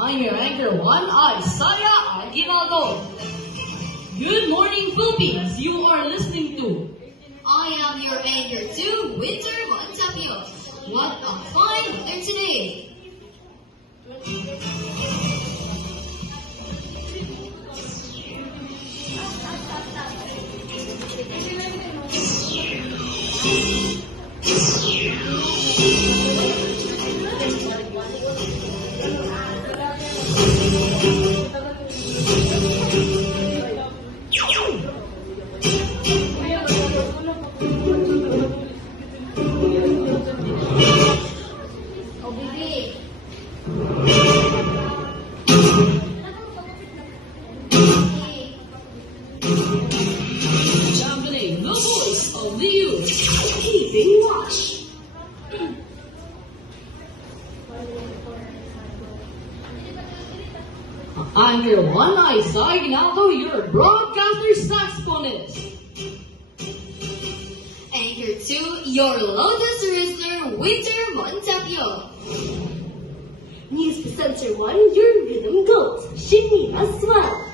I'm your anchor one, Isaiah Aguinaldo. Good morning, Philippines. You are listening to. I am your anchor two, Winter Montapio. What a fine weather today. Championing the voice of the youth, keeping watch. I'm your one, Isaiah Aguinaldo, your broadcaster saxophonist. Anchor two, your Lotus Rooster, Winter Montapio. News presenter 1, your rhythm goat, Shinima Swell.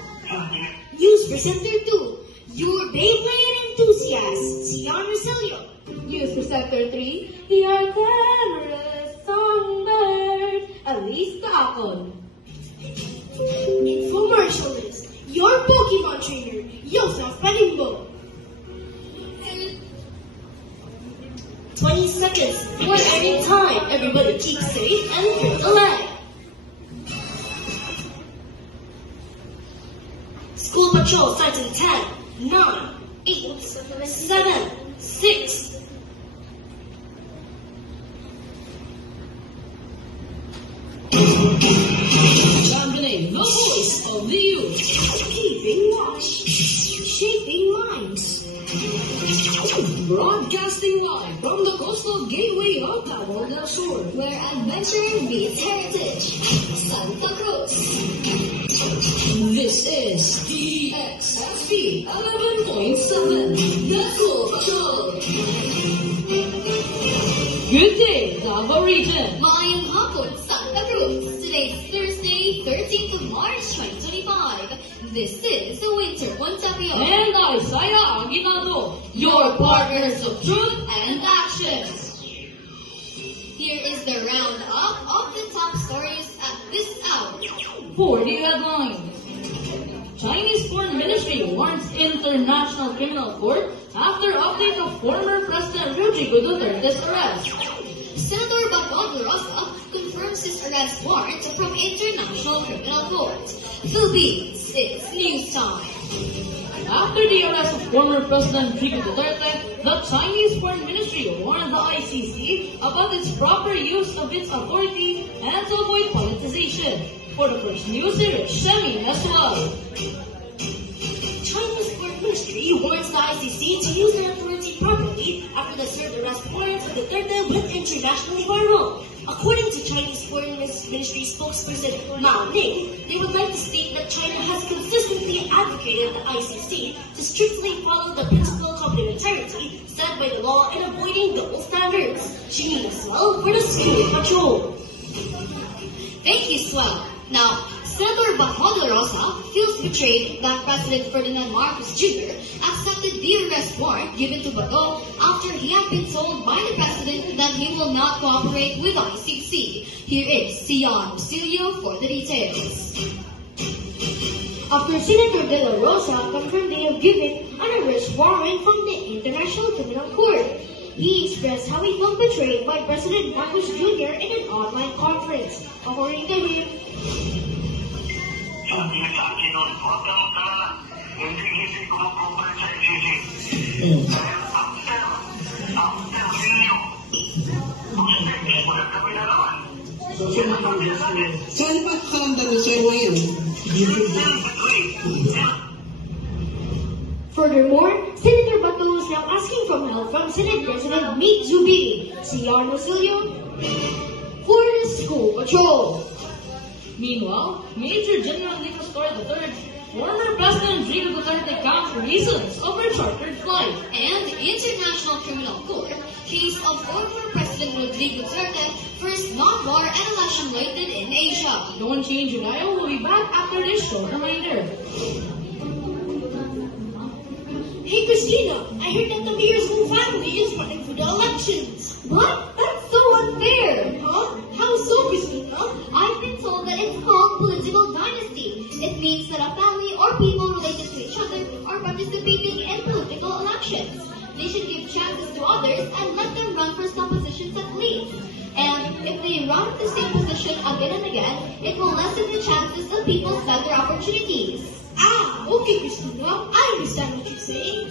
News presenter 2, your Beyblade enthusiast, Sion Rosilio. News presenter 3, your glamorous songbird, Elise Kaakon. Infomercialist, your Pokemon trainer, Yosef Panimbo. 20 seconds for any time. Everybody keep safe and through the leg. School patrol starts in 10, 9, 8, 7, 6. Championing the voice of the youth, Keeping watch, shaping minds. broadcasting live from the coastal gateway of Tabor del Sur, Where adventure meets heritage. Santa Cruz. This is DXSP 11.7, the School Patrol. Good day, Davao Region. Mayang hapon, Santa Cruz. Today is Thursday, 13th of March, 2025. This is the Winter Montapio. And Isaiah Aguinaldo, your partners of truth and action. Here is the roundup of the top stories at this hour. For the headline, Chinese Foreign Ministry warns International Criminal Court after update of former President Rodrigo Duterte's arrest. Senator Bato de Rosa confirms his arrest warrant from International Criminal Court. Philippines, it's news time. After the arrest of former President Rodrigo Duterte, the Chinese Foreign Ministry warned the ICC about its proper use of its authority and to avoid politicization. For the first news, here is Shemi Neswal. China's Foreign Ministry warns the ICC to use their authority properly after the served arrest warrant of Duterte with international embargo. According to Chinese Foreign Ministry spokesperson Mao Ning, they would like to state that China has consistently advocated the ICC to strictly follow the principle of complementarity set by the law and avoiding double standards. Shinina Swell for the School Patrol. Thank you, Swell. Now, Senator Bato de Rosa feels betrayed that President Ferdinand Marcos Jr. accepted the arrest warrant given to Bato after he had been told by the President that he will not cooperate with ICC. Here is Sion Rosilio for the details. After Senator De La Rosa confirmed they have given an arrest warrant from the International Criminal Court, he expressed how he felt betrayed by President Marcos Jr. in an online conference. According to him, Sabi niya sa akin noon, huwag kang hindi ko mag-cooperate sa ICC. Dahil after ninyo, wala kami na naman. Saan pa karamdam mo sa'yo ngayon? furthermore, Senator Bato is now asking for help from Senate President Meet Zubiri, Sion Rosilio, for the School Patrol. Meanwhile, Major General Nicolas Torre III, former President Rodrigo Duterte counts reasons of her chartered flight. And the International Criminal Court case of former President Rodrigo Duterte, first non-war and election related in Asia. Don't change your dial. We'll be back after this short reminder. Hey Christina, I heard that the mayor's whole family is running for the elections. What? That's so unfair! Huh? How so, Christina? I've been told that it's called political dynasty. It means that a family or people related to each other are participating in political elections. They should give chances to others and let them run for some positions at least. And if they run for the same position again and again, it will lessen the chances of people's better opportunities. Ah, okay Christina, I understand what you're saying.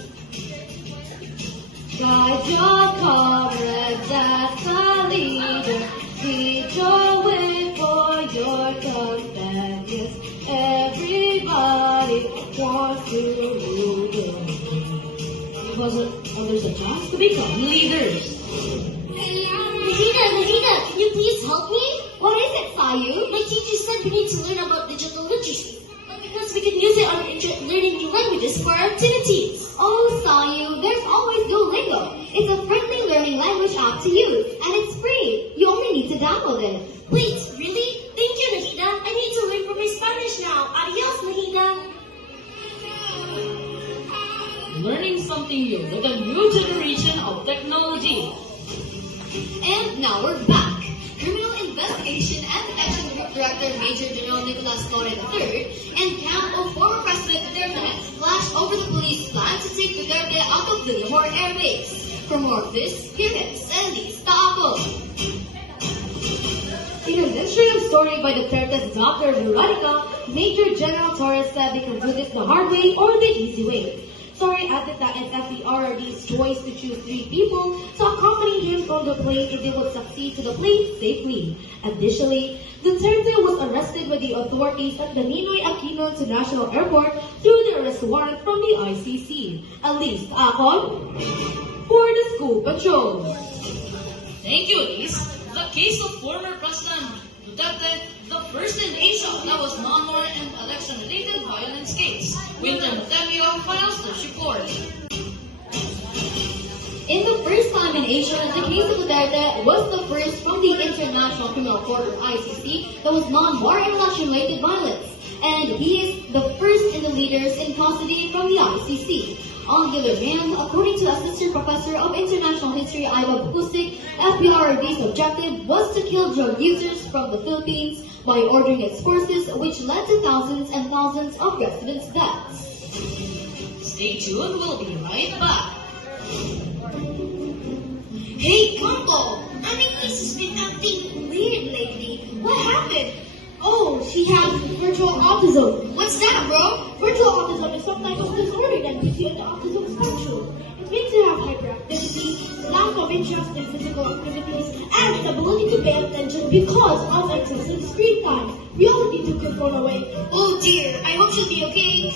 Guide your comrades as a leader. Lead your way for your companions. Everybody wants to rule you. Because there's a chance to become leaders. Mahina, can you please help me? What is it, Sayu? My teacher said we need to learn about digital literacy. But because we can use it on learning new languages for our activities. Oh, Sayu, there's always Duolingo. It's a friendly learning language app to use, and it's free. You only need to download it. Wait, really? Thank you, Nahida. I need to learn for my Spanish now. Adios, Nahida. Learning something new with a new generation of technology. And now we're back. Criminal Investigation and Detection Group Director Major General Nicolas Torre III and camp of former President Duterte flashed over the police plan to take Duterte out of the Lahore Air Base. For more of this, here is Elise Taako. In an Instagram story by Duterte's daughter Veronica, Major General Torres said they can do this the hard way or the easy way. Torres added that it's FDRRD's choice to choose 3 people to accompany him on the plane if they would succeed to the plane safely. Additionally, Duterte was arrested by the authorities at the Ninoy Aquino International Airport through the arrest warrant from the ICC. Elise Taako for the School Patrol. Thank you, Elise. The case of former President Duterte, the first in Asia that was non-war and election-related violence case. Winter Motemio files this report. In the first time in Asia, the case of Duterte was the first from the International Criminal Court or ICC that was non-war and election-related violence. And he is the first in the leaders in custody from the ICC. On the other hand, according to Assistant Professor of International History Iva Bukusik, FPRRD's objective was to kill drug users from the Philippines by ordering its forces, which led to thousands and thousands of residents' deaths. Stay tuned, we'll be right back. Hey, Kanto, Annalise has been acting weird lately. What happened? Oh, she has virtual autism. What's that, bro? Virtual autism is some type of disorder that puts you in the autism spectrum. It makes you have hyperactivity, lack of interest in physical activities, and inability to pay attention because of excessive screen time. We all need to take your phone away. Oh dear, I hope she'll be okay.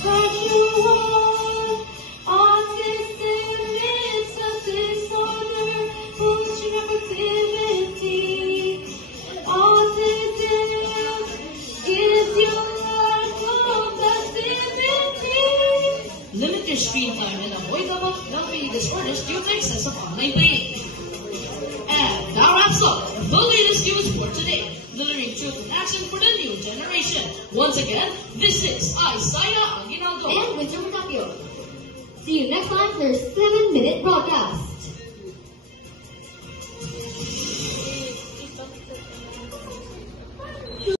Virtual autism is a disorder boosting activity. Autism gives you Limit your screen time and avoid developing disorders due to excessive online playing. And that wraps up the latest news for today, delivering truth and action for the new generation. Once again, this is Isaiah Aguinaldo And Winter Motemio. See you next time for your 7-minute broadcast.